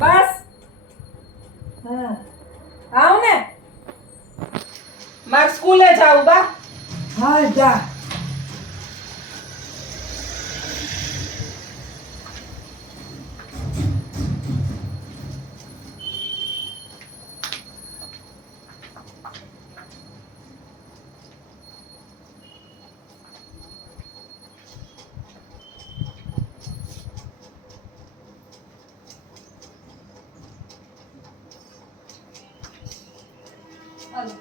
બસ હા આવ ને માર સ્કૂલે જાવ બા હા જા હાલો.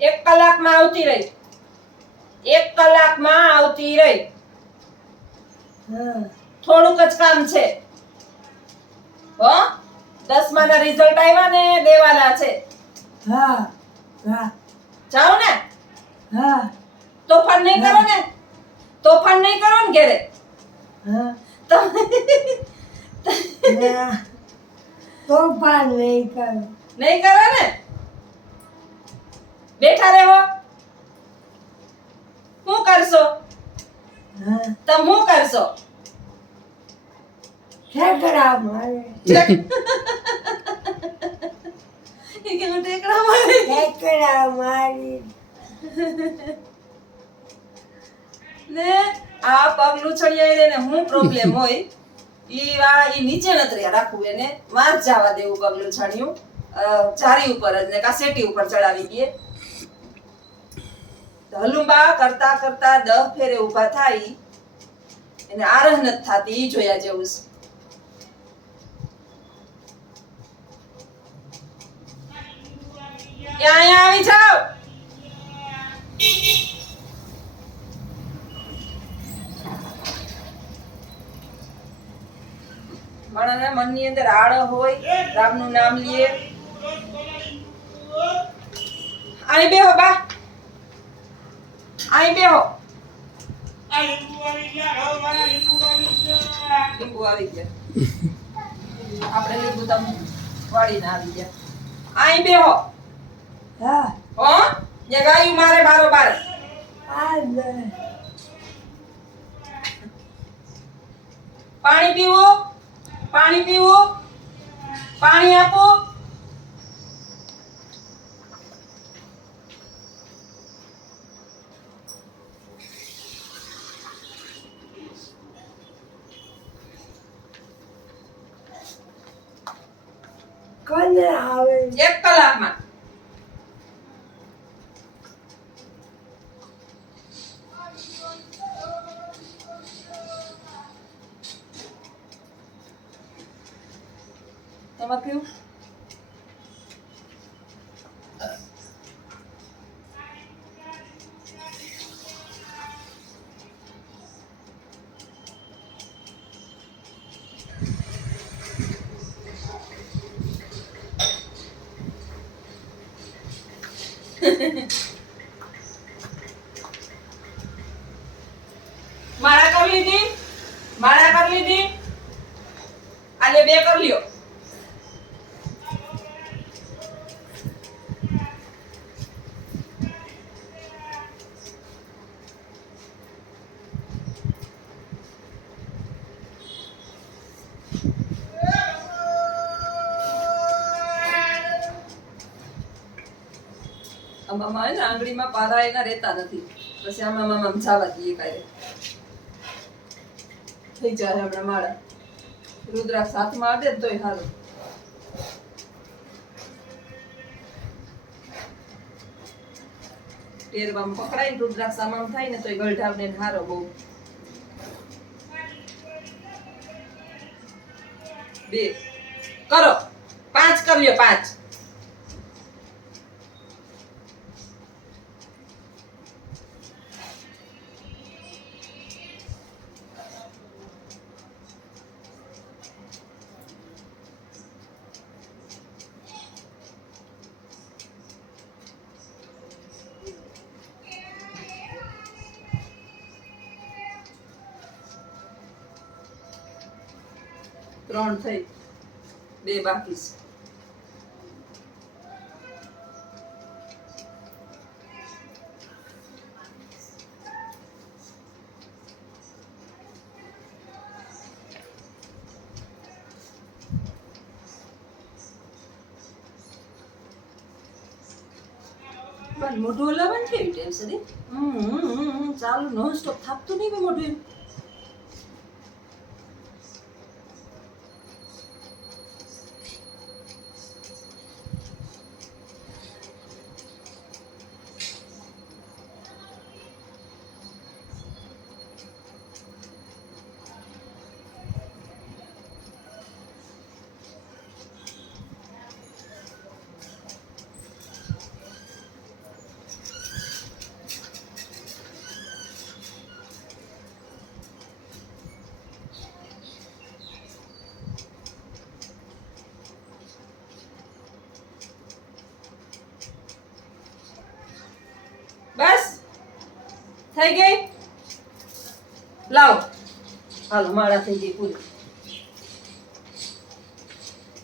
એક કલાકમાં આવતી રહી 1 કલાકમાં આવતી રહી હા થોડુંક જ કામ છે હો 10મા ના રિઝલ્ટ આવ્યા ને દેવાના છે હા હા જાઓ ને હા તોફાન નહીં કરો ને તોફાન નહીં કરો ને ઘરે હા તમે ના તોફાન નહીં કર નહીં કરો ને બેઠા રહો શું કરશો હા તમે શું કરશો ઠેકડા મારે એ કે હું ટેકડા મારી ઠેકડા મારી ને આ પગ લૂછણિયા એને હું પ્રોબ્લેમ હોય ઈ નીચે નતરિયા રાખવું એને વાંચ જવા દેવું પગ લૂછણિયું ચારી ઉપર જ ને કાસેટી ઉપર ચડાવી દઈએ હલુંબા કરતા કરતા 10 ફેરે ઊભા થાય એને આરહ નથી થાતી ઈ જોયા જેવું છે અહીંયા આવી જાવ માણસના મનની અંદર આળહ હોય રામનું નામ લઈએ અહીં બેહો બા અહીં બેહો લીંબુ આવી ગયા આપણે લીંબુ તમે વાળીને આવી ગયા અહીં બેહો હા હો જે ગાયું મારે બારોબાર આ પાણી પીવું પાણી પીવું પાણી આપો કોને આવે 1 કલાકમાં તમારે પીવું માળા કરી લીધી આજે 2 કરી લ્યો આમાં ને આંગળીમાં પારા એના રહેતા નથી પછી આમાં જવા દઈએ કાંઈ થઈ જાય હમણાં માળા રુદ્રાક્ષ હાથમાં આવે ને તોય સારું ટેરવામાં પકડાય ને રુદ્રાક્ષ આમાં થાય ને તોય ગળઢાવને હારો બહુ 2 કરો 5 કરી લ્યો 5 3 થઈ 2 બાકી છે બાપાને મોઢું હલાવવાનું કેવી ટેમ છે દી? ચાલુ નોન સ્ટોપ થાપતું નહીં બે મોઢું એમ. બસ થઈ ગઈ. લાવો હાલો માળા થઈ ગઈ પૂરી.